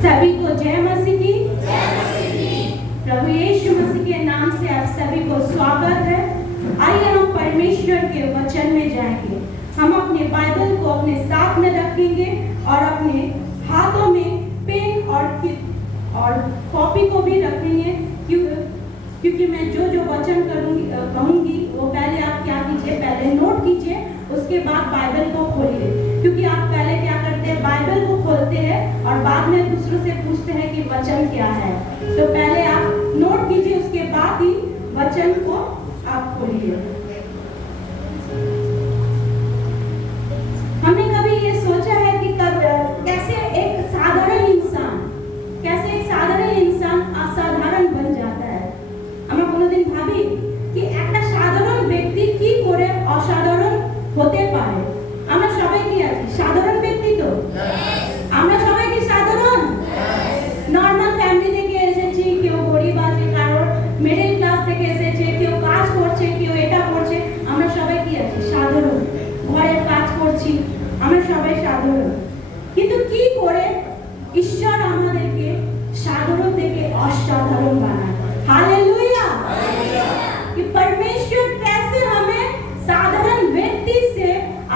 सभी को जय मसीह की। प्रभु यीशु मसीह के नाम से आप सभी को स्वागत है। आइए हम परमेश्वर के वचन में जाएंगे। हम अपने बाइबल को अपने साथ में रखेंगे और अपने हाथों में पेन और कॉपी को भी रखेंगे, क्योंकि मैं जो वचन कहूंगी वो पहले आप क्या कीजिए, पहले नोट कीजिए, उसके बाद बाइबल को खोलिए। क्योंकि आप पहले क्या करते हैं, बाइबल को खोलते हैं और बाद में दूसरों से पूछते हैं कि वचन क्या है। तो पहले आप नोट कीजिए, उसके बाद ही वचन को आप खोलिए। हमने कभी ये सोचा है कि कैसे एक साधारण इंसान असाधारण बन जाता है। আমরা কোনোদিন ভাবি कि একটা সাধারণ ব্যক্তি কি করে অসাধারণ হতে পারে। আমরা সবাই কি আছি সাধারণ ব্যক্তি? তো আমরা সবাই কি সাধারণ? নরমাল ফ্যামিলি থেকে এসেছি, কেউ গরিব আছে, কারোর মিডল ক্লাস থেকে এসেছে, কেউ কাজ করছে, কেউ এটা করছে। আমরা সবাই কি আছি সাধারণ, ঘরের কাজ করছি, আমরা সবাই সাধারণ। কিন্তু কি করে ঈশ্বর আমাদেরকে সাধারণ থেকে অসাধারণ বানায়। हालेलुया। कि परमेश्वर कैसे हमें साधारण व्यक्ति से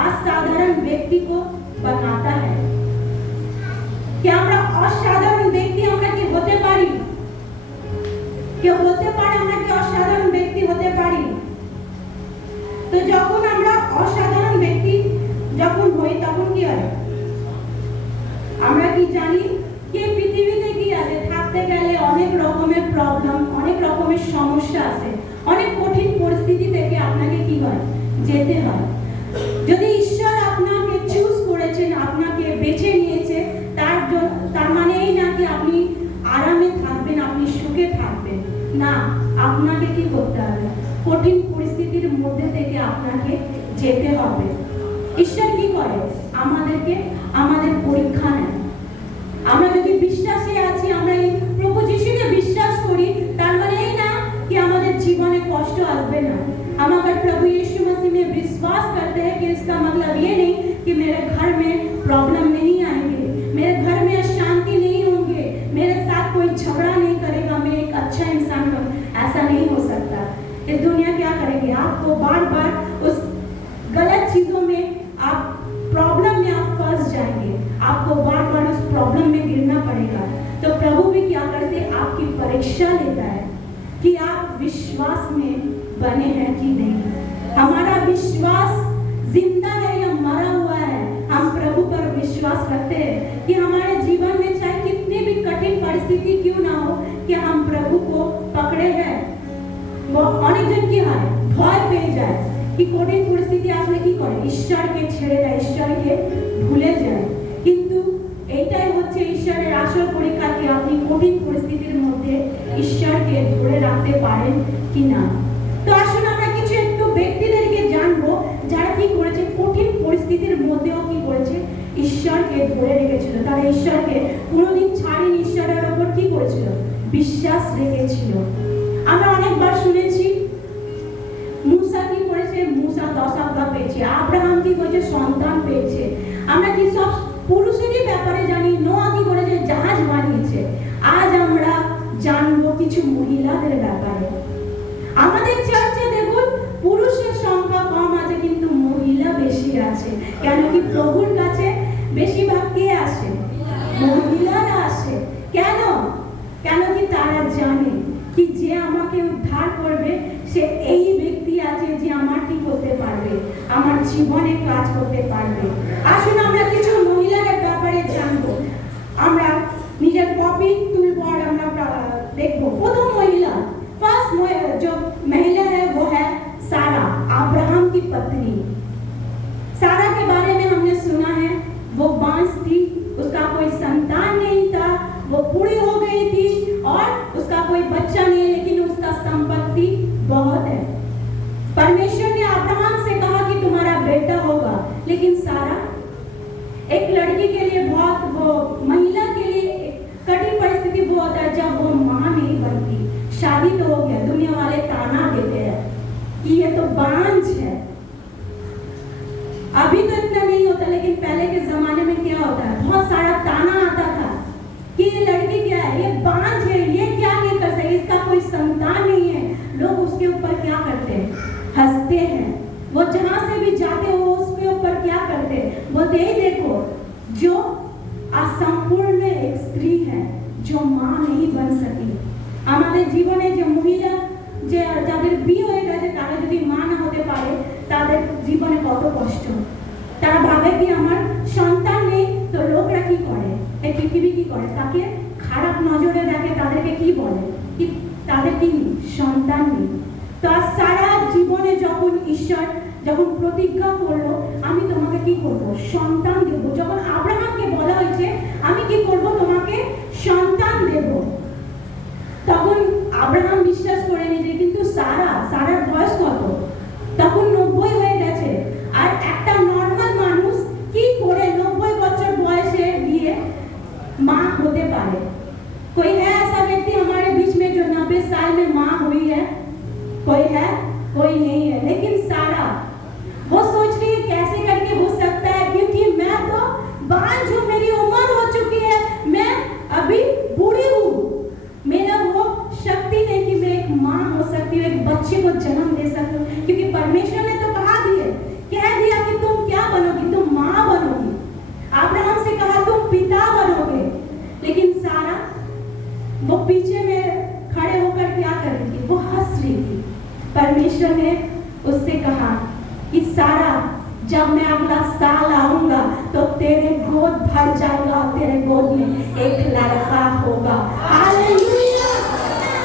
असाधारण व्यक्ति को बनाता है। क्या আমরা অসাধারণ ব্যক্তি আমরা কি হতে পারি? কেউ হতে পারে আমরা কি অসাধারণ ব্যক্তি হতে পারি? তো যখন আমরা অসাধারণ ব্যক্তি যখন হই তখন কি হয়? আমরা কি জানি যে পৃথিবীতে কি আছে, থাকতে গেলে অনেক রকমের প্রবলেম, অনেক রকমের সমস্যা আছে, অনেক কঠিন পরিস্থিতি থেকে আপনাকে কি হয় যেতে হয়। যদি ঈশ্বর আপনাকে চুজ করেছেন, আপনাকে বেছে নিয়েছে, তার মানে এই না কি আপনি আরামে থাকবেন, আপনি সুখে থাকবেন না। আপনাকে কি করতে হবে, কঠিন পরিস্থিতির মধ্যে থেকে আপনাকে যেতে হবে। ঈশ্বর কি করে, আমাদেরকে আমাদের পরীক্ষা নেয়। আমরা যদি বিশ্বাসে আছি, আমরা এই প্রভু যিশুকে বিশ্বাস করি, তার মানে এই না कि हमारे जीवन में कष्ट आसबे ना। हम अगर प्रभु यीशु मसीह में विश्वास करते हैं कि इसका मतलब ये नहीं कि मेरे घर में प्रॉब्लम नहीं आएंगे, मेरे घर में अशांति नहीं होंगे, मेरे साथ कोई झगड़ा नहीं करेगा, मैं एक अच्छा इंसान हूँ, ऐसा नहीं हो सकता। ये दुनिया क्या करेगी, आपको बार बार उस गलत चीजों में, आप प्रॉब्लम में आप फंस जाएंगे, आपको बार बार उस प्रॉब्लम में गिरना पड़ेगा। तो प्रभु भी क्या करते हैं, आपकी परीक्षा लेता है कि आप विश्वास में बने हैं कि नहीं। हमारा विश्वास जिंदा है या मरा हुआ है। हम प्रभु पर विश्वास करते हैं कि हमारे जीवन में चाहे कितनी भी कठिन परिस्थिति क्यों ना हो, कि हम प्रभु को पकड़े हैं। वो अनेक जन की হয় ভয় পেয়ে যায় कि কঠিন পরিস্থিতি আসলে কি করে, ঈশ্বরকে ছেড়ে দেয়, ঈশ্বরকে ভুলে যায়। কিন্তু এইটাই হচ্ছে ঈশ্বরের আসল পরীক্ষা, কি আপনি কঠিন পরিস্থিতির মধ্যে ঈশ্বরকে ধরে রাখতে পারেন কিনা। তো আসুন আমরা কিছু একটু ব্যক্তিদেরকে জানবো যারা কি করেছে, কঠিন পরিস্থিতির মধ্যেও কি করেছে, ঈশ্বরকে ধরে রেখেছিল। তারা ঈশ্বরকে কোনোদিন ছাড়েনি, ঈশ্বরের উপর কি করেছিল, বিশ্বাস রেখেছিল। আমরা অনেকবার শুনেছি মুসা কি করেছে, মুসা 10 আজ্ঞা পেয়েছে, আব্রাহাম কি করেছে, সন্তান পেয়েছে। আমরা কি সব পুরুষেরই ব্যাপারে জানি, নোয়া কি করেছে, জাহাজ বানিয়েছে। আজ আমরা জানবো কিছু মহিলাদের ব্যাপারে। আমাদের চার্চে দেখুন পুরুষের সংখ্যা কম আছে, কিন্তু মহিলা বেশি আছে। কেন কি প্রভুর কাছে বেশিরভাগ কে আসে, মহিলারা আসে। কেন? কেন কি তারা জানে कि যে আমাকে উদ্ধার করবে সে এই ব্যক্তি আছে যে আমার কি করতে পারবে, আমার জীবনে কাজ করতে পারবে। আসুন আমরা কিছু মহিলাদের ব্যাপারে জানবো। আমরা নিজের কপি তুলবো আর আমরা দেখবো। প্রথম महिला, फर्स्ट जो महिला है वो है सारा, अब्राहम की पत्नी। सारा के बारे में हमने सुना है, वो बांस थी, उसका कोई संतान नहीं था, वो बूढ़ी हो गई थी और उसका कोई बच्चा नहीं, लेकिन उसका संपत्ति बहुत है। परमेश्वर ने अब्राहम से कहा कि तुम्हारा बेटा होगा, लेकिन सारा एक लड़की के लिए बहुत, वो महिला के लिए कठिन परिस्थिति वो होता है जब वो माँ नहीं बनती। शादी तो हो गया, दुनिया वाले ताना देते हैं कि ये तो बांझ है। अभी तो इतना नहीं होता, लेकिन पहले के जमाने में क्या होता है, बहुत सारा ताना आता था कि करते, हंसते हैं। वो जहां से भी जाते वो उसके ऊपर क्या करते, बोलते ही देखो जो असंपूर्ण एक स्त्री है जो माँ नहीं बन सकी। আমাদের জীবনে যে মহিলা যে যাদের বিয়ে হয়ে গেছে তারা যদি মা না হতে পারে তাদের জীবনে কত কষ্ট। তারা ভাবে কি আমার সন্তান নেই, তো লোকরা কি করে, এই পৃথিবী কি করে, তাকে খারাপ নজরে দেখে, তাদেরকে কি বলে কি তাদের কি সন্তান নেই। তো আর সারা জীবনে যখন ঈশ্বর যখন প্রতিজ্ঞা করলো আমি তোমাকে কি করব, সন্তান দেব। যখন আব্রাহামকে বলা হয়েছে আমি কি করব, তোমাকে সন্তান দেব, তখন আব্রাহাম বিশ্বাস করে নিয়েছে। কিন্তু সারার বয়স কত, তখন 90 হয়ে গেছে। আর একটা নর্মাল মানুষ কি করে 90 বছর বয়সে গিয়ে মা হতে পারে? कोई है ऐसा व्यक्ति हमारे बीच में जो 90 साल में माँ हुई है? कोई है? कोई नहीं है। लेकिन सारा वो सोच रही है कैसे करके हो सकता है, क्योंकि मैं तो बांझ हूँ, मेरी उम्र हो चुकी है, मैं अभी बूढ़ी हूँ, मेरा वो शक्ति नहीं कि मैं एक माँ हो सकती हूँ, एक बच्चे को जन्म दे सकती हूँ। क्योंकि परमेश्वर ने तो कह दिया कि तुम क्या बनोगी, तुम माँ बनोगी। अब्राहम से कहा तुम पिता बनोगे। लेकिन सारा वो पीछे में खड़े होकर क्या कर रही थी, वो हंस रही थी। परमेश्वर ने उससे कहा कि सारा जब मैं अगला साल आऊंगा तो तेरे गोद भर जाएगा और तेरे गोद में एक लड़का होगा। हालेलुया!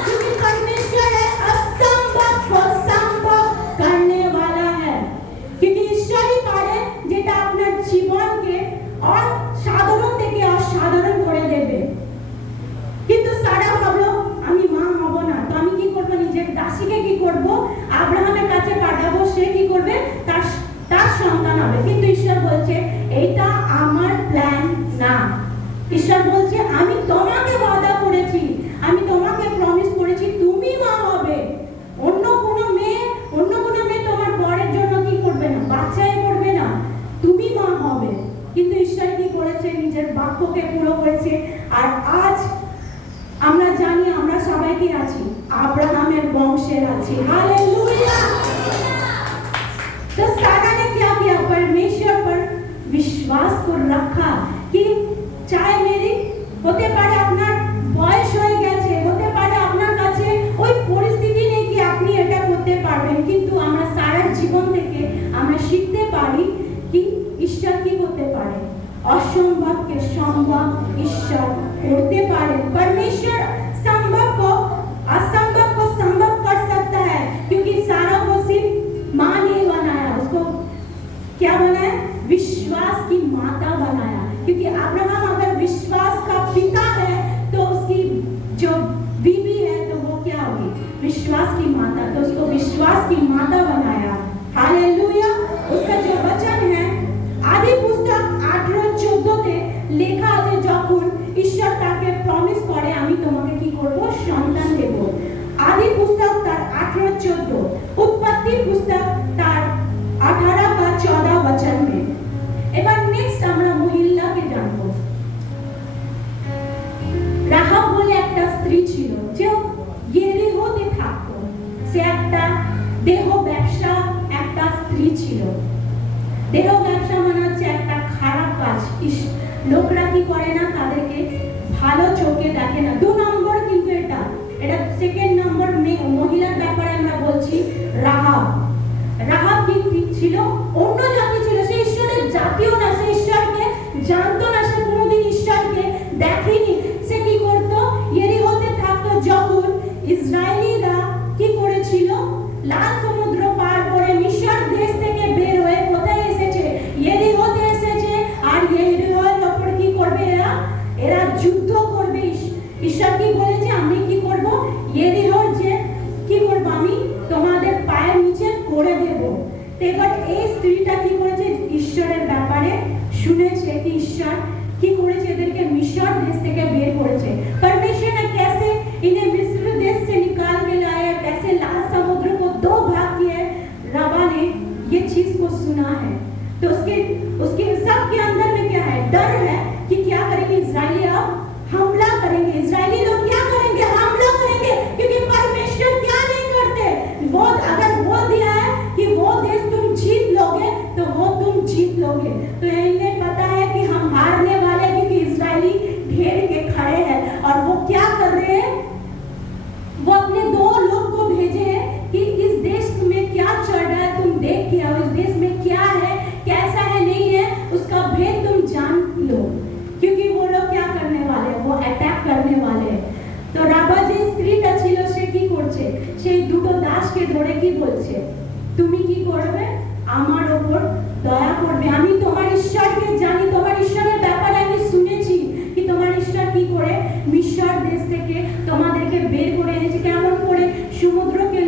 क्योंकि परमेश्वर है असंभव को संभव करने वाला है। क्योंकि ईश्वर ही पारे যেটা আপনার জীবনকে অসাধারণ থেকে অসাধারণ করে দেবে। কিন্তু সারা ভাবলো আমি মা হব না, তো আমি কি করব, নিজের দাসীকে কি করব আব্রাহামের কাছে পাঠাবো, সে কি করবে তার সন্তান হবে। কিন্তু ঈশ্বর বলছে এটা আমার প্ল্যান না। ঈশ্বর বলছে আমি তোমাকে ওয়াদা করেছি, আমি তোমাকে প্রমিস করেছি তুমি মা হবে। অন্য কোনো মেয়ে তোমার বরের জন্য কি করবে না, বাচ্চাই করবে না, তুমি মা হবে। কিন্তু ঈশ্বর কি করেছে, নিজের বাক্যকে পুরো করেছে। আর আজ আমরা জানি আমরা সবাই কি আছি, আব্রাহামের বংশের আছি। हालेलुया! तो सारा ने क्या किया, परमेश्वर पर विश्वास को रखा कि चाहे मेरी होते पारे আপনার বয়স হয়ে গেছে, হতে পারে আপনার কাছে ওই পরিস্থিতি নেই কি আপনি এটা করতে পারবেন, কিন্তু আমরা সারা জীবন থেকে আমরা শিখতে পারি कि ঈশ্বর কি করতে পারে, असंभव के संभव ईश्वर करते पारे। परमेश्वर संभव को असंभव को संभव कर सकता है, क्योंकि सारा को सिर्फ माँ नहीं बनाया, उसको क्या बनाया, विश्वास की माता बनाया। क्योंकि अब्राहम अगर विश्वास का पिता है तो उसकी जो बीवी है तो वो क्या होगी, विश्वास की माता। तो उसको विश्वास की माता बनाया। हालेलुया! उसका जो वचन है आदि पुस्तक 18:14 লেখা আছে যখন ঈশ্বর তাকে প্রমিস করে আমি তোমাকে কি করব, সন্তান দেব। आदि पुस्तक তার 18:14, उत्पत्ति पुस्तक তার 18 का 14 वचन में। এবার নেক্সট আমরা মহিলাকে জানবো। রাহাব বলে একটা স্ত্রী ছিল যে ইয়েরিহোতে থাকতো। সে একটা দেহ ব্যবসা একটা স্ত্রী ছিল। দেহ ব্যবসা মানে হচ্ছে একটা খারাপ কাজ। লোকরা কি করে না, তাদেরকে ভালো চোখে দেখে না। 2 নম্বর কিন্তু এটা সেকেন্ড নম্বর মহিলার ব্যাপারে আমরা বলছি রাহাব কি ছিল, অন্য জাতি ছিল, সে ঈশ্বরের জাতিও না, সে ঈশ্বরকে জানতো না, সে কোনোদিন ঈশ্বরকে দেখেনি। সে কি করতো, ইয়েরিহোতে থাকতো। যখন ইসরায়েলিরা কি করেছিল, লাল সমুদ্র পার করে মিশর দেশ থেকে বের হয়ে কোথায় এসেছে, ইয়েরিহোতে এসেছে। আর ইয়েরিহোর উপর কি করবে এরা যুদ্ধ করবে। ঈশ্বর কি বলেছে, আমি কি করব, ইয়েরিহোর যে কি করব, আমি তোমাদের পায়ের নিচে করে দেব। এবার এই স্ত্রীটা কি করেছে, ঈশ্বরের ব্যাপারে শুনেছে कि ईश्वर की করেছে, এদেরকে মিশর দেশ থেকে বের করেছে। परमेश्वर ने कैसे इन्हें मिस्र देश से निकाल के लाया, कैसे लाल समुद्र को 2 भाग किए, रबा ने ये चीज को सुना है। तो उसके सबके अंदर में क्या है, डर है कि क्या करेंगे इजरायली, अब हमला करेंगे। इजरायली लोग क्या करेंगे, हमला करेंगे। क्योंकि परमेश्वर क्या नहीं करते, वो अगर बोल সেই দুটো দাসকে ধরে কি বলছে, তুমি কি করবে, আমার ওপর দয়া করবে। আমি তোমার ঈশ্বরকে জানি, তোমার ঈশ্বরের ব্যাপারে আমি শুনেছি কি তোমার ঈশ্বর কি করে মিশর দেশ থেকে তোমাদেরকে বের করে এনেছে, কেমন করে সমুদ্রকে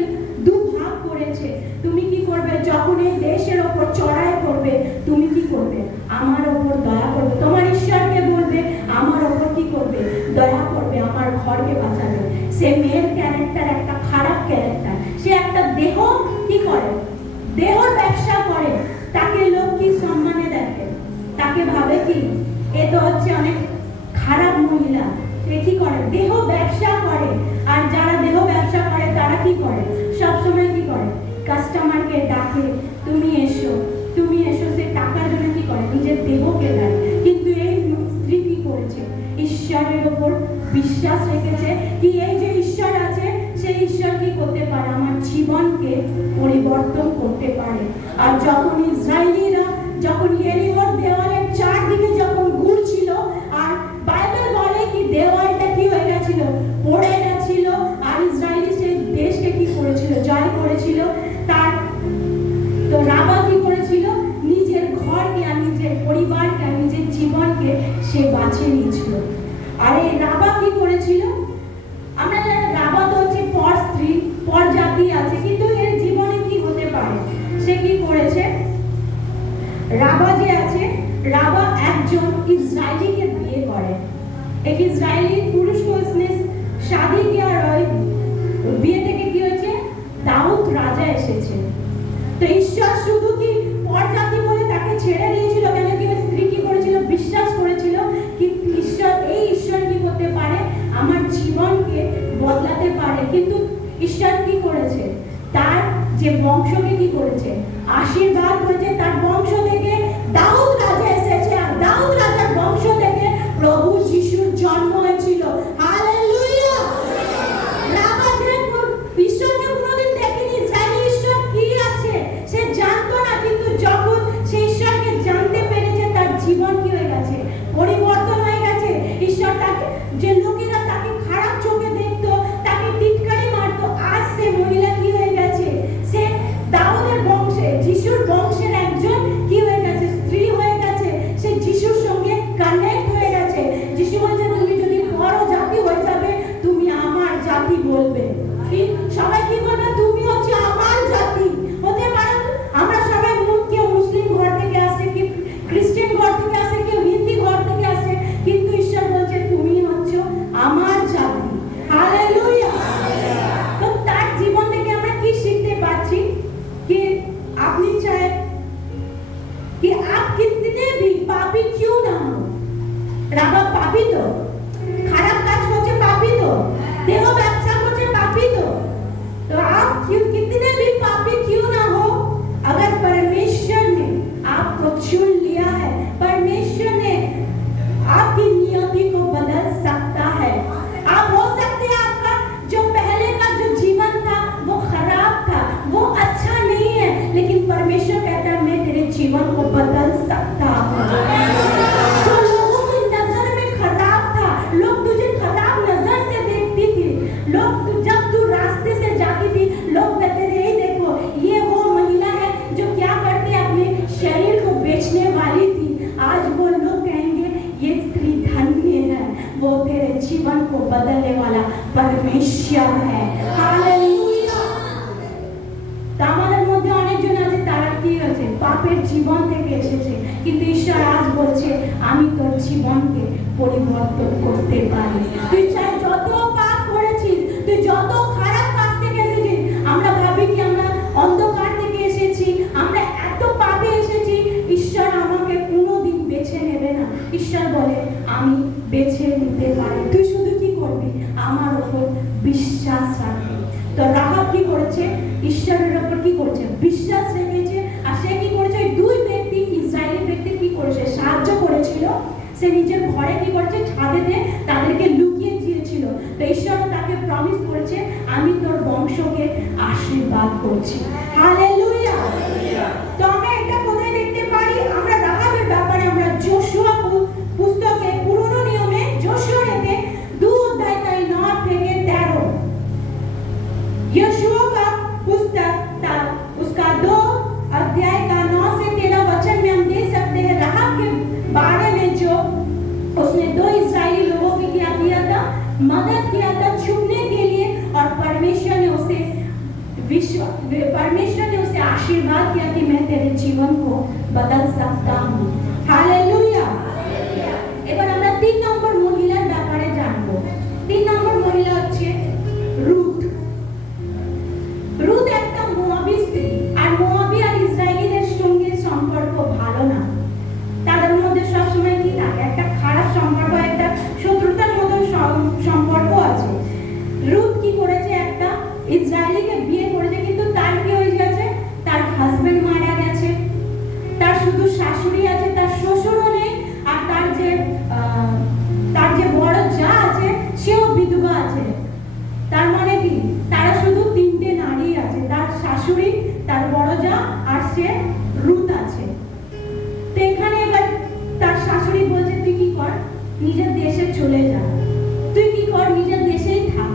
দুভাগ করেছে। তুমি কি করবে, যখন এই দেশের ওপর চড়াই করবে তুমি কি করবে, আমার ওপর দয়া করবে। তোমার ঈশ্বরকে বলবে আমার ওপর কি করবে, দয়া করবে, আমার ঘরকে বাঁচাবে। সে মেয়ের ক্যারেক্টার একটা খারাপ ক্যারেক্টার, সে একটা দেহ কি করে, দেহর ব্যবসা করে। তাকে লোক কি সম্মানে দেখে, তাকে ভাবে কি এ তো হচ্ছে অনেক খারাপ মহিলা, সে কি করে, দেহ ব্যবসা করে। আর যারা দেহ ব্যবসা করে তারা কি করে, সবসময় কি করে, কাস্টমারকে ডাকে, তুমি এসো তুমি এসো। সে টাকার জন্য কি করে, নিজের দেহকে দেয়। কিন্তু এই স্ত্রী কি করেছে, ঈশ্বরের উপর বিশ্বাস রেখেছে কি এই যে ঈশ্বর আছে সেই ঈশ্বর কি করতে পারে, আমার জীবনকে পরিবর্তন করতে পারে। আর যখন ইসরায়েলিরা যখন ইয়েরিকোর দেওয়ালের চারদিকে যখন ঘুরছিল, আর বাইবেল বলে কি দেওয়ালটা কি হয়ে গেছিল, পড়ে গেছিল, আর ইসরায়েলি সেই দেশকে কি করেছিল, জয় করেছিল। তার তো রাবা কি করেছিল, নিজের ঘরকে আর নিজের পরিবারকে আর নিজের জীবনকে সে বাঁচিয়ে নিয়েছিল। আর এই রাবা কি করেছিল, আমরা জানি রাবা তো হচ্ছে পর স্ত্রী, পর জাতি আছে, কিন্তু এর জীবনে কি হতে পারে, সে কি করেছে, রাবা যে আছে, রাবা একজন इजरायली বিয়ে করে। एक इजरायली पुरुष को उसने शादी किया और বিয়ে থেকে কি হয়েছে, দাউদ রাজা এসেছে। তো ঈশ্বর শুধু কি পর জাতি বলে তাকে ছেড়ে দিয়েছিল, কেন কি স্ত্রী কি করেছিল, বিশ্বাস করেছিল কি ঈশ্বর, এই ঈশ্বর কি করতে পারে, আমার জীবনকে বদলাতে পারে। কিন্তু ঈশ্বর কি করেছে, তার যে বংশকে কি করেছে, আশীর্বাদ করেছে। তার বংশ থেকে দাউদ রাজা এসেছে, আর দাউদ রাজার বংশ থেকে প্রভু যিশুর জন্ম হয়েছিল। হালেলুয়া। রাবা যে ঈশ্বরকে কোনোদিন দেখেনি, জানি ঈশ্বর কি আছে, সে জানতো না, কিন্তু যখন সে ঈশ্বরকে জানতে পেরেছে তার জীবন কি হয়ে গেছে, পরিবর্তন হয়ে গেছে। ঈশ্বর তাকে, যে লোকেরা তাকে খারাপ চোখে দেখতো, তাকে টিটকারি মারতো, আজ সে মহিলা কি হয়ে গেছে, সে দাউদের বংশে, যিশুর বংশের একজন কি হয়ে গেছে, স্ত্রী হয়ে গেছে। সে যিশুর সঙ্গে কানেক্ট হয়ে গেছে। যিশু বলছে তুমি যদি বড় জাতি হয়ে যাবে তুমি আমার জাতি বলবে। কি সবাই কি বলবে, তুমি হচ্ছে আমার জাতি। হতে পারে আমরা সবাই কেউ মুসলিম ঘর থেকে আসে, কি খ্রিস্টান ঘর থেকে আসে, কেউ হিন্দু ঘর থেকে আসে, কিন্তু ঈশ্বর বলছে তুমি হচ্ছে আমার জাতি। হালেলুয়া। তো তার জীবন থেকে আমরা কি শিখতে পাচ্ছি कि आपने चाहे कि आप कितने भी पापी क्यों ना हो, राबा पापी तो, খারাপ কাজ করছে পাপী তো, দেহ ব্যবসা করছে পাপী তো आप क्यों कितने भी पापी क्यों ना हो, अगर परमेश्वर ने आपको चुन लिया है, परमेश्वर ने आपकी नियति को बदल सकता है। आप हो सकते हैं आपका जो पहले का जो जीवन था वो खराब था, वो अच्छा नहीं है, लेकिन परमेश्वर कहता है मैं तेरे जीवन को बदल सकता हूँ। जो लोगों की नजर में खराब था, लोग तुझे खराब नजर से देखती थी, लोग जब तू रास्ते से जाती थी लोग कहते थे देखो ये वो महिला है जो क्या करती है, अपने शरीर को बेचने वाली थी। आज वो लोग कहेंगे ये स्त्री धन्य है, वो तेरे जीवन को बदलने वाला परमेश्वर है। हालेलुया। আমাদের মধ্যে অনেকজন আছে তারা কি আছে, পাপের জীবন থেকে এসেছে, কিন্তু ঈশ্বর আজ বলছে আমি তোর জীবনকে পরিবর্তন করতে পারি। তুই চাই যত পাপ করেছিস, তুই যত খারাপ কাজ থেকে এসেছিস, আমরা ভাবি কি আমরা অন্ধকার থেকে এসেছি, আমরা এত পাপে এসেছি, ঈশ্বর আমাকে কোনোদিন বেছে নেবে না। ঈশ্বর বলে আমি বেছে নিতে পারি, তুই শুধু কি করবি, আমার উপর বিশ্বাস রাখবি। তো রাহাব কি করেছে, ঈশ্বরের উপর কি করেছে, বিশ্বাস রেখেছে। আর সে কি করেছে, দুই ব্যক্তি, ইসরায়েলি ব্যক্তি কি করেছে, সাহায্য করেছিল। সে নিজের ঘরে কি করেছে, ছাদেতে তাদেরকে লুকিয়ে দিয়েছিল। তো ঈশ্বর তাকে প্রমিস করেছে আমি তোর বংশকে আশীর্বাদ করছি। হালেলুয়া। তো আমরা এটা কোথায় দেখতে পারি, আমরা রাহাবের ব্যাপারে আমরা যোশুয়া পুস্তকে পুরনো নিয়মে যোশুয়াতে 2 অধ্যায় 9 থেকে 13 यीशु मदद किया था छुपने के लिए, और परमेश्वर ने उसे आशीर्वाद किया कि मैं तेरे जीवन को बदल सकता हूँ। हालेलुया। এবার আমরা 3 নম্বর মহিলার ব্যাপারে জানবো। 3 নম্বর মহিলা হচ্ছে রুথ। রুথ একটা মোয়াবি স্ত্রী, আর মোয়াবি আর ইসরায়েলিদের সঙ্গে সম্পর্ক ভালো না। তাদের মধ্যে সবসময় কি থাকে, একটা খারাপ সম্পর্ক, একটা শত্রুতার মতন সম্পর্ক আছে। রুথ কি করেছে, একটা ইসরায়েলিকে বিয়ে করেছে, কিন্তু তার কি হয়ে গেছে, তার হাজবেন্ড মারা গেছে, তার শুধু শাশুড়ি আছে, তার শ্বশুরও নেই, আর তার যে বড় যা আছে সেও বিধবা আছে। তার মানে কি, তারা শুধু 3টে নারী আছে, তার শাশুড়ি, তার বড় যা, আর সে রুথ আছে। তো এখানে এবার তার শাশুড়ি বলছে তুই কি কর, নিজের দেশে চলে যা, তুই কি কর, নিজের দেশেই থাক,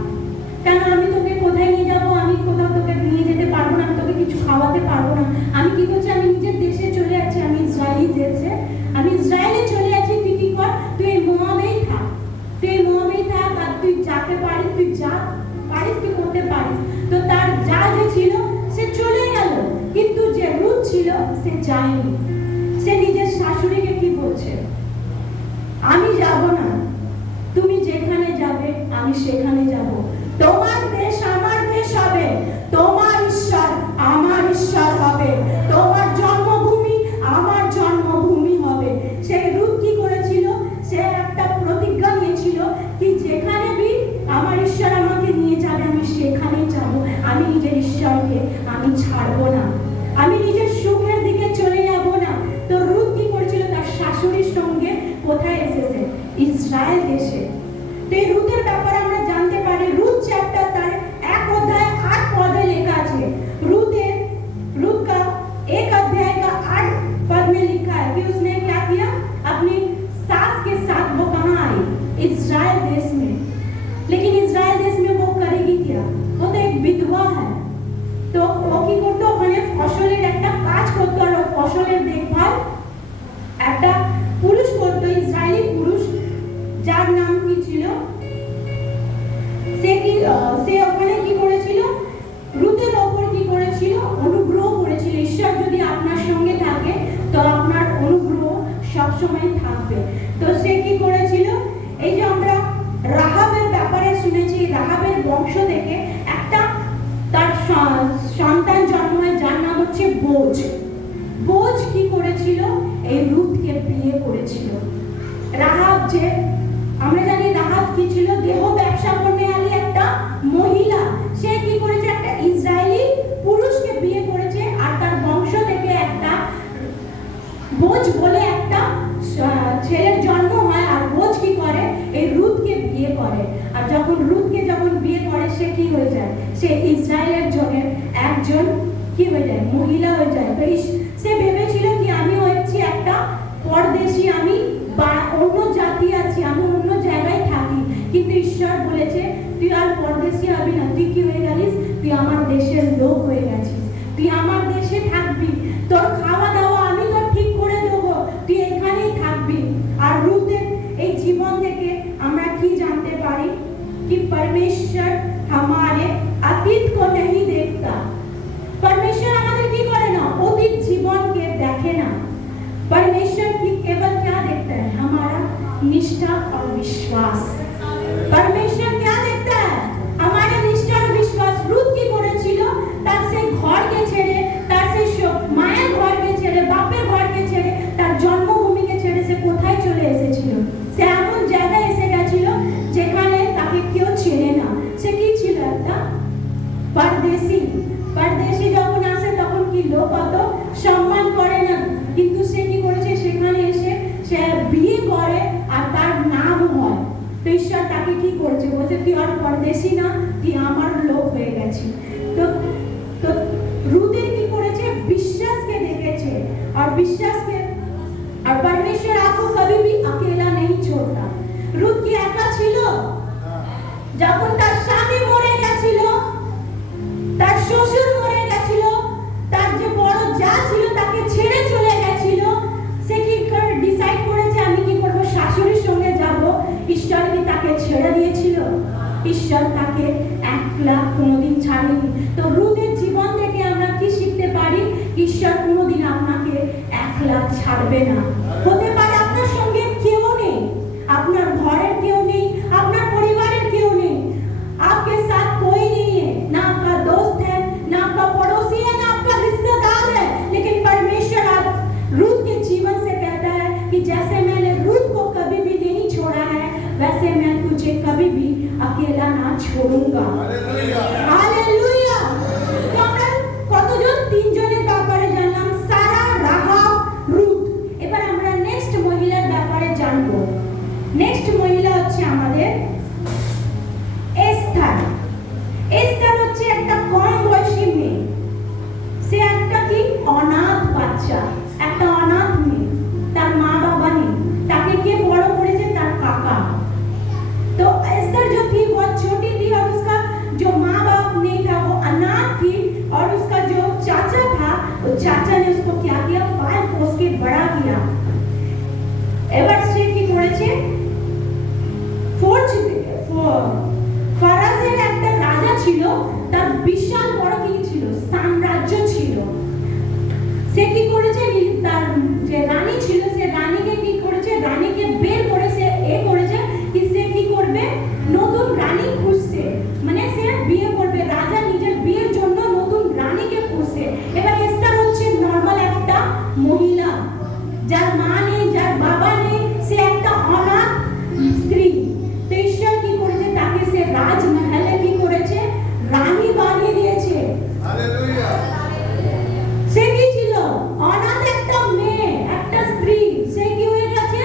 কেন আমি তোকে কোথায় নিয়ে যাবো, আমি কোথাও তোকে নিয়ে যেতে পারবো না, আমি তোকে কিছু খাওয়াতে পারবো না। আমি কি করছি, আমি নিজের দেশে চলে যাচ্ছি, আমি ইসরায়েলে চলে যাচ্ছি, তুই কি কর, তুই এই মোয়াবেই থাক, আর তুই যাতে পারিস, তুই যা পারিস তুই করতে পারিস। তো তার যা যে ছিল সে চলে গেল, কিন্তু যে রুথ ছিল সে যায়নি। সে নিজের শাশুড়িকে কি বলছে, আমি যাব না, তুমি যেখানে যাবে আমি সেখানে যাব, তোমার দেশ আমার দেশ হবে, তোমার ঈশ্বর আমার ঈশ্বর হবে, তোমার জন্মভূমি আমার জন্মভূমি হবে। সেই রুথ কি করেছিল, সে একটা প্রতিজ্ঞা নিয়েছিল কি যেখানে বি আমার ঈশ্বর আমাকে নিয়ে যাবে আমি সেখানেই যাব, আমি নিজের ঈশ্বরকে আমি ছাড়বো না, আমি নিজের সুখের দিকে চলে যাব না। তো রুথ কি করেছিল, তার শাশুড়ির সঙ্গে কোথায় এসেছে, ইসরায়েল দেশে। তো এই রুথের ব্যাপারে আমরা জানতে পারি, রুথ চ্যাপ্টার তার 1 অধ্যায় 8 পদে লেখা আছে। रूथ का 1 अध्याय का 8 पद में लिखा है कि उसने क्या किया, अपनी सास के साथ वो कहाँ आई, इस्राएल देश में। लेकिन इस्राएल देश में वो करेगी क्या, वो तो एक विधवा है। तो वो কি করতে, ওখানে ফসলের একটা কাজ করতে, আর ফসলের দেখভাল একটা পুরুষ করতো, ইসরায়েলি পুরুষ, যার নাম কি ছিল, সে ওখানে কি করেছিল, রুথের ওপর কি করেছিল, অনুগ্রহ করেছিল। ঈশ্বর যদি আপনার সঙ্গে থাকে তো আপনার অনুগ্রহ সব সময় থাকবে। তো সে কি করেছিল, এই যে আমরা রাহাবের ব্যাপারে শুনেছি, রাহাবের বংশ থেকে একটা তার সন্তান জন্ম হয় যার নাম হচ্ছে বোজ। বোজ কি করেছিল, এই রুথকে বিয়ে করেছিল। রাহাব, যে আমরা জানি রাহাব কি ছিল, দেহ ব্যবসা করতে আলী একটা মহিলা। সে কি করেছে, একটা ইসরায়েলি পুরুষকে বিয়ে করেছে, আর তার বংশ থেকে একটা বোজ বলে একটা ছেলের জন্ম হয়। আর বোজ কি করে, এই রুথকে বিয়ে করে। আর রুথকে যখন বিয়ে করে সে কি হয়ে যায়, সে ইসরায়েলের জনের একজন কি হয়ে যায়, মহিলা হয়ে যায়। তো সে ভেবেছিল কি আমি হচ্ছি একটা পরদেশী, আমি অন্য জাতি আছি, আমি অন্য জায়গায় থাকি, কিন্তু ঈশ্বর বলেছে তুই আর পরদেশী হবি না, তুই কি হয়ে গেলিস, তুই আমার দেশের লোক হয়ে গেছিস, তুই আমার দেশে থাকবি, তোর খাওয়া দাওয়া আমি তোর ঠিক করে দেবো, তুই এখানেই থাকবি। আর রুথের এই জীবন থেকে আমরা কি জানতে পারি कि परमेश्वर हमारे अतीत को नहीं देखता। परमेश्वर আমাদের কি করে না, অতীত জীবনকে দেখে না। परमेश्वर की केवल क्या देखता है, हमारा निष्ठा और विश्वास। परमेश्वर क्या देखता है, हमारे निष्ठा और विश्वास। রুথ কি করেছিল, তার সেই ঘরকে ছেড়ে, তার সেই মায়ের ঘরকে ছেড়ে, বাপের ঘরকে ছেড়ে, তার জন্মভূমিকে ছেড়ে সে কোথায় চলে এসেছিল, সে এমন জায়গায় এসে গেছিল যেখানে তাকে কেউ চেনে না। সে কি ছিল, একটা পরদেশী। পরদেশী যখন আসে তখন কি লোক অত সম্মান করে না, কিন্তু সে কি করেছে, সেখানে এসে সে বিয়ে করে আর তার নাম হয়। তো ঈশ্বর তাকে কি করেছে, বলছে তুই আর পরদেশী না, তুই আমার লোক হয়ে গেছিস। তো রুথের কি করেছে, বিশ্বাসকে দেখেছে, আর বিশ্বাসকে, আর परमेश्वर आपको कभी भी अकेला नहीं छोड़ता। রুথ কি একা ছিল, যখন তার স্বামী মরে গেছিল, তার শ্বশুর মরে গেছিল, তার যে বড় যা ছিল তাকে ছেড়ে চলে গেছিল, সে কি ডিসাইড করেছে আমি কি করব, শাশুড়ির সঙ্গে যাব। ঈশ্বর কি তাকে ছেড়ে দিয়েছিল? ঈশ্বর তাকে একলা কোনোদিন ছাড়েনি। তো রুথের জীবন থেকে আমরা কি শিখতে পারি? ঈশ্বর কোনোদিন আপনাকে একলা ছাড়বে না। হতে পারে আপনার সঙ্গে কেউ নেই, আপনার ঘরের কেউ নেই, আপনার পরিবারের কেউ নেই, आपके साथ कोई नहीं है, ना आपका दोस्त है, ना आपका पड़ोसी है, ना आपका रिश्तेदार है, लेकिन परमेश्वर आप रूथ के जीवन से कहता है कि जैसे मैंने रूथ को कभी भी नहीं छोड़ा है, वैसे मैं तुझे कभी भी अकेला ना छोड़ूंगा। हालेलुया। तो আমরা কতজন? তিনজনের ব্যাপারে জানলাম, সারা, রাহাব, রুথ। এবার আমরা নেক্সট মহিলার ব্যাপারে জানবো। নেক্সট মহিলা হচ্ছে আমাদের এস্থার। এস্থার হচ্ছে একটা কম বয়সী মেয়ে। সে একটা কি অনাথ বাচ্চা, একটা অনাথ মেয়ে, তার মা বাবা নেই। তাকে কে বড় করেছে? তার কাকা। तो एस्तर जो थी वो छोटी थी और उसका जो माँ बाप नहीं था वो अनाथ थी, और उसका जो चाचा था वो चाचा ने उसको क्या किया? पाल पोस के बड़ा किया। এবার সে কি করেছে? ফারাজের একটা রাজা ছিল, তার বিশাল বড় কি ছিল? সাম্রাজ্য ছিল। সে কি করেছে? তার যে রানী ছিল সে রানীকে কি করেছে? রানীকে বের করে সে করেছে কি সে কি করবে? নতুন রানী খুঁজছে, মানে সে বিয়ে করবে। রাজা নিজের বিয়ের জন্য নতুন রানীকে খুঁজছে। এবার এস্থার হচ্ছে নরমাল একটা মহিলা, যার মা নেই, যার বাবা নেই, সে একটা অনাথ স্ত্রী। তো ঈশ্বর কি করেছে? তাকে সে রাজমহলে কি করেছে? রানী বানিয়ে দিয়েছে। হালেলুয়া। সে কি ছিল? অনাথ একটা মেয়ে, একটা স্ত্রী। সে কি হয়ে গেছে?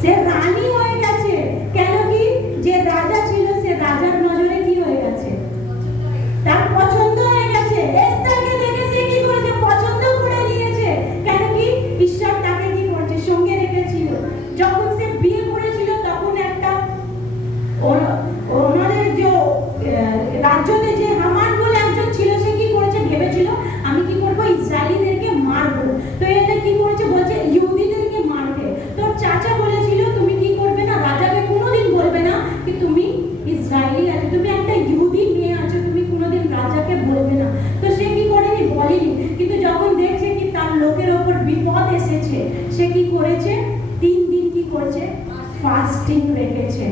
সে রানী হয়ে গেছে। কেন কি? যে রাজা ছিল সে রাজার নজরে কি হয়ে গেছে? তার পছন্দ হয়ে গেছে। এস্থারকে দেখে সে কি করেছে? পছন্দ করে নিয়েছে। কেন কি? ঈশ্বর তাকে কি করেছে? সঙ্গে রেখেছিল। যখন সে বিয়ে করেছিল তখন একটা ওনাদের যে রাজ্যতে যে হামান বলে একজন ছিল, সে কি করেছে? ভেবেছিল আমি কি করব? ইসরায়েলিদেরকে মারবো। তো এটা কি করেছে? বলছে ইহুদিদেরকে মারবে। তো চাচা বলেছিল তুমি কি করবে না? রাজাকে কোনোদিন বলবে না কি তুমি ইসরায়েলি আছো, তুমি একটা ইহুদি মেয়ে আছো, তুমি কোনোদিন রাজাকে বলবে না। তো সে কি করেনি? বলেনি। কিন্তু যখন দেখছে কি তার লোকের ওপর বিপদ এসেছে, সে কি করেছে? 3 দিন কি করেছে? ফাস্টিং রেখেছে।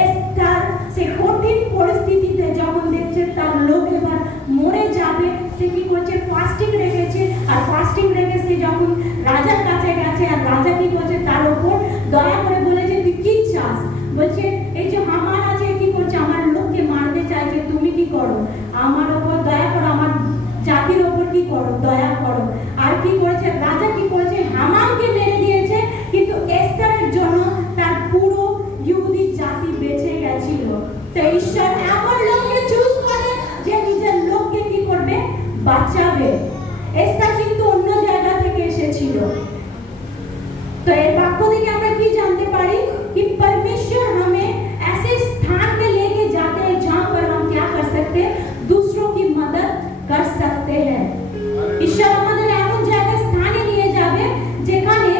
এস্থার সে কঠিন পরিস্থিতিতে যখন দেখছে তার লোক এবার মরে যাবে, সে কি করছে? ফাস্টিং রেখেছে। আর ফাস্টিং রেখে সে যখন রাজার কাছে গেছে, আর রাজা কি করছে? তার উপর দয়া করে বলেছে তুই কি চাস? বলছে এই যে হামান আছে কি করছে? আমার লোককে মারতে চাইছে, তুমি কি করো? আমার উপর দয়া করো, আমার জাতির উপর কি করো? দয়া করো। আর কি করেছে? রাজা কি করেছে? হামানকে মেরে দিয়েছে, কিন্তু এস্থারের জন্য তার পুরো ইহুদি জাতি বেঁচে গেছিল। তো ঈশ্বর এমন লোককে চুজ করে যে নিজের লোককে কি করবে? বাঁচাবে। এস্থার কিন্তু অন্য জায়গা থেকে এসেছিল। तो ये वाक्य থেকে আমরা কি জানতে পারি? कि परमेश्वर हमें ऐसे स्थान में लेके जाते हैं जहाँ पर हम क्या कर सकते हैं? दूसरों की मदद कर सकते हैं। ঈশ্বর আমাদের এমন জায়গায় স্থানে নিয়ে যাবে যেখানে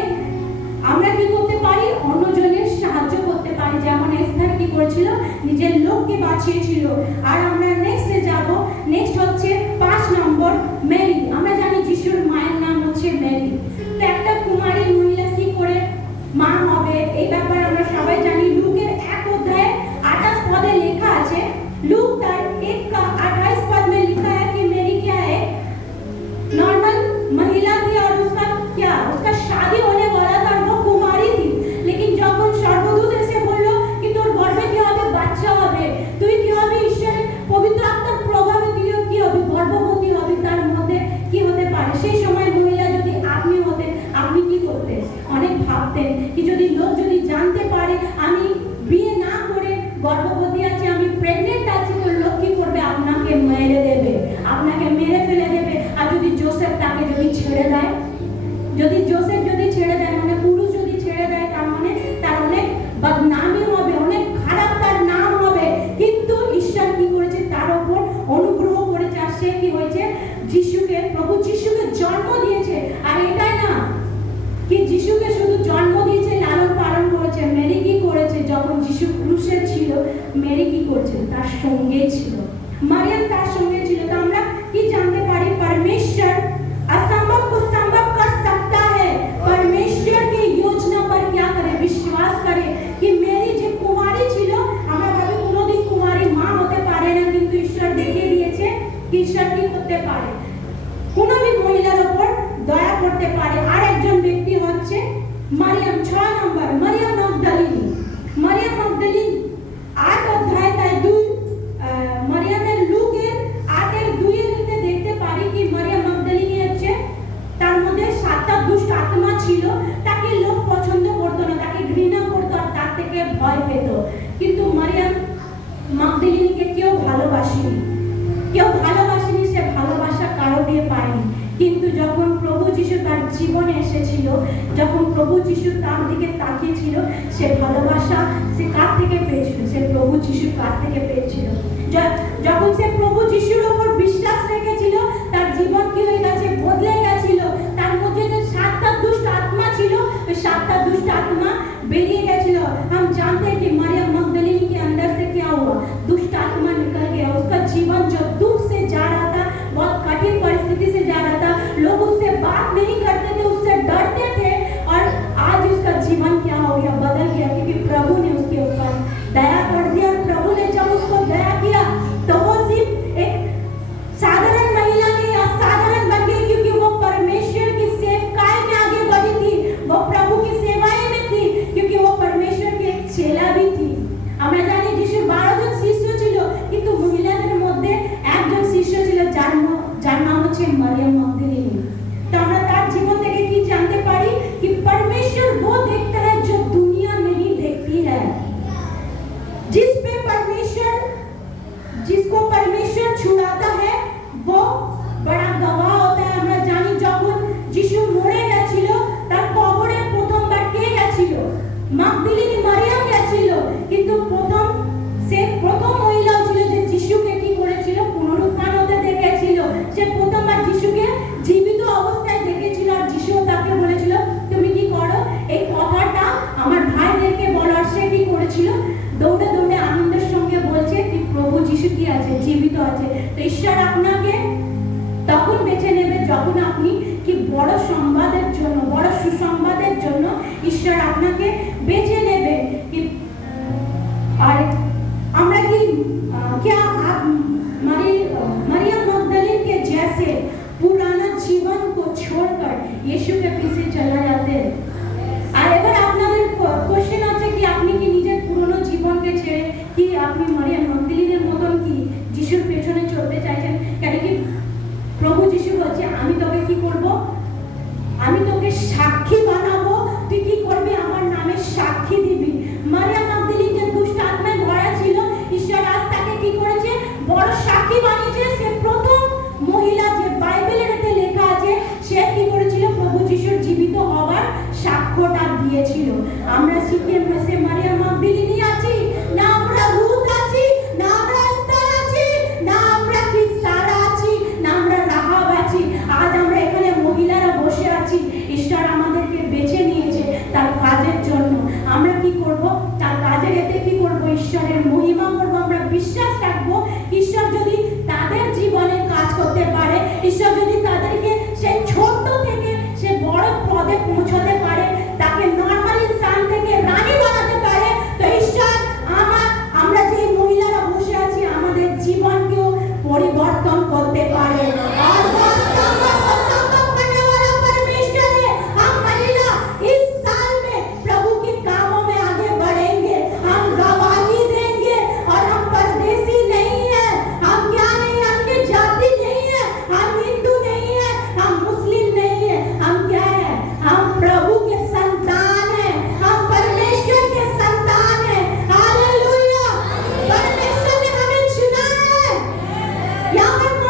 আমরা কি করতে পারি? অন্যজনের সাহায্য করতে পারি। যেমন এস্থার কি করেছিল? নিজের লোককে বাঁচিয়েছিল। আর আমরা নেক্সটে যাব। নেক্সট হচ্ছে 5 নম্বর মেরি। আমরা জানি যিশুর মায়ের নাম হচ্ছে মেরি। তো একটা কুমারী মহিলা কি করে মা হবে এই ব্যাপারে আমরা সবাই জানি। লুকের 1 অধ্যায়ে 28 পদে লেখা আছে। लूक तार 1:28 पद में लिखा है कि मेरी क्या है? नॉर्मल महिला थी और उसका क्या? उसका शादी होने वाला था, वो कुमारी थी। लेकिन जब स्वर्गदूत ऐसे बोललो कि তোর গর্ভে কি হবে? বাচ্চা হবে। তুই কি হবে? ঈশ্বরের পবিত্র আত্মার প্রভাবে তুই কি হবে? গর্ভবতী হবে। তার মধ্যে কি হতে পারে? সেই সময় মহিলা যদি আপনি হতেন, আপনি কি করতেন? অনেক ভাবতেন কি যদি লোক যদি জানতে পারে আমি বিয়ে না করে গর্ভবতী আছি, আমি প্রেগনেন্ট আছি, তো লোক কি করবে? আপনাকে মেরে দেবে, আপনাকে মেরে ফেলে দেবে। আর যদি জোসেফ তাকে যদি ছেড়ে দেয়, যদি জোসেফ যদি ছেড়ে দেয়, মানে পুরুষ যদি ছেড়ে দেয়, তার মানে তার অনেক বদনামি হবে, অনেক খারাপ তার নাম হবে। কিন্তু ঈশ্বর কি করেছে? তার উপর অনুগ্রহ করেছে। আর সে কি হয়েছে? যিশুকে, প্রভু যিশুকে জন্ম দিয়েছে। আর এটাই না कि যিশুকে শুধু জন্ম দিয়েছে, লালন পালন করেছে। মেরি কি করেছে? যখন যিশু ক্রুশে ছিল মেরি কি করছিল, তার সঙ্গেই ছিল, মারিয়াম তার সঙ্গে ছিল। তো আমরা কি জানতে পারি, परमेश्वर असंभव को संभव कर सकता है। परमेश्वर की योजना पर क्या करे, विश्वास करे कि मेरी যে কুমারী ছিল, আমরা ভাবি কোনোদিন কুমারী মা হতে পারে না, কিন্তু ঈশ্বর দেখিয়ে দিয়েছে কি ঈশ্বর কি করতে পারে, কোনো भी মহিলার উপর দয়া করতে পারে। আর একজন ব্যক্তি হচ্ছে মারিয়াম, 6 নম্বর মারিয়াম মগদলিনী। মারিয়াম মগদলিনী 8 অধ্যায় তাই 2 মারিয়ামের লুকের 8:2 দেখতে পারি কি মারিয়াম মগদলিনী হচ্ছে, তার মধ্যে 7টা দুষ্ট আত্মা ছিল, তাকে লোক পছন্দ করতো না, তাকে ঘৃণা করতো আর তার থেকে ভয় পেত। কিন্তু মারিয়াম মগদলিনীকে কেউ ভালোবাসেনি, সে ভালোবাসা কারো দিয়ে পায়নি। কিন্তু যখন প্রভু যিশু তার জীবনে এসেছিল, যখন প্রভু যিশু তার দিকে তাকিয়েছিল, সে ভালোবাসা সে কার থেকে পেয়েছিল, সে প্রভু যিশুর কাছ থেকে পেয়েছিল। যখন সে প্রভু যিশুর উপর বিশ্বাস রেখেছিল, তার জীবন কি হয়ে গেছে, বদলে গেছিল। তার মধ্যে যে 7টা দুষ্ট আত্মা ছিল, ওই 7টা दुष्ट आत्मा बेरिए गए। हम जानते हैं कि मरियम मगदलिनी के अंदर से क्या हुआ, दुष्ट आत्मा निकल गया। उसका जीवन जो दुख से जा रहा था, बहुत कठिन परिस्थिति से जा रहा था, लोग उससे बात नहीं करते थे, उससे डरते थे, और आज उसका जीवन क्या हो गया, बदल गया, क्योंकि प्रभु ने उसके ऊपर दया कर दिया। प्रभु ने जब उसको दया किया तो वो सिर्फ एक साधारण महिला नहीं, असाधारण बन गई, क्योंकि वो परमेश्वर की सेवकाई में आगे बढ़ी थी, वो प्रभु की सेवाएं में थी, क्योंकि वो परमेश्वर की एक चेला भी थी। আমরা জানি যিশুর 12 জন শিষ্য ছিল, কিন্তু মহিলাদের মধ্যে একজন শিষ্য ছিল যার নাম হচ্ছে মারিয়াম মগদলিনী। তো আমরা তার জীবন থেকে কি জানতে পারি कि परमेश्वर वो देखता है जो दुनिया नहीं देखती है। जिस पे परमेश्वर, जिसको परमेश्वर छुड़ाता है वो बड़ा गवाह होता है। আমরা জানি যখন যিশু মরে গেছিল, তার কবরে প্রথমবার কে গেছিল, মগদলিনী মারিয়াম গেছিল, কিন্তু প্রথম মহিলা ছিল যে যিশুকে কি করেছিল, পুনরুত্থান হতে দেখেছিল। সে প্রথমবার যিশুকে জীবিত অবস্থায় দেখেছিল, আর যিশু তাকে বলেছিল তুমি কি করো, এই কথাটা আমার ভাইদেরকে বলো। আর সে কি করেছিল, দৌড়ে দৌড়ে আনন্দের সঙ্গে বলছে কি প্রভু যিশু কি আছে, জীবিত আছে। তো ঈশ্বর আপনাকে তখন বেছে নেবে যখন আপনি কি বড় সংবাদের জন্য, বড় সুসংবাদের জন্য ঈশ্বর আপনাকে বেছে নেবে। আর আমরা কি क्या आप मरियम मगदलिनी के जैसे पुराना जीवन को छोड़कर यीशु के पीछे चला जाते हैं? আর এবার আপনাদের কোশ্চেন আছে কি আপনি কি নিজের পুরনো জীবনকে ছেড়ে কি আপনি মারিয়াম মগদলিনীর মতন কি যিশুর পেছনে চলতে চাইছেন? কেন কি প্রভু যিশু বলছে আমি তোকে কি করব, আমি তোকে সাক্ষী বানাবো, তুই কি করবি, আমার নামে সাক্ষী দিবি। মারিয়াম মগদলিনী যে দুষ্ট আত্মায় ভরা ছিল, ঈশ্বর আজ তাকে কি করেছে, বড় সাক্ষী বানিয়েছে। সে প্রথম মহিলা যে বাইবেলের লেখা আছে, সে কি করেছিল, প্রভু যিশুর জীবিত হওয়ার সাক্ষ্যটা দিয়েছিল। আমরা শিখে সে মারিয়াম মগদলিনী আছি না, আমরা রুথ আছি না, আমরা এস্থার আছি না, আমরা কি সারা আছি না, আমরা রাহাব আছি। আজ আমরা এখানে মহিলারা বসে আছি, ঈশ্বর আমাদেরকে বেছে নিয়েছে তার কাজের জন্য। আমরা কি করব, তার কাজের এতে কি করব, ঈশ্বরের মহিমা করব। আমরা বিশ্বাস রাখবো ঈশ্বর যদি তাদের জীবনে কাজ করতে পারে, ঈশ্বর যদি তাদেরকে সেই ছোট থেকে সে বড় পদে পৌঁছাতে পারে, তাকে নরমাল ইনসান থেকে রানী বানাতে পারে, তো ঈশ্বর আমরা যে মহিলারা বসে আছি আমাদের জীবনকেও পরিবর্তন করতে পারে। আর यहाँ पर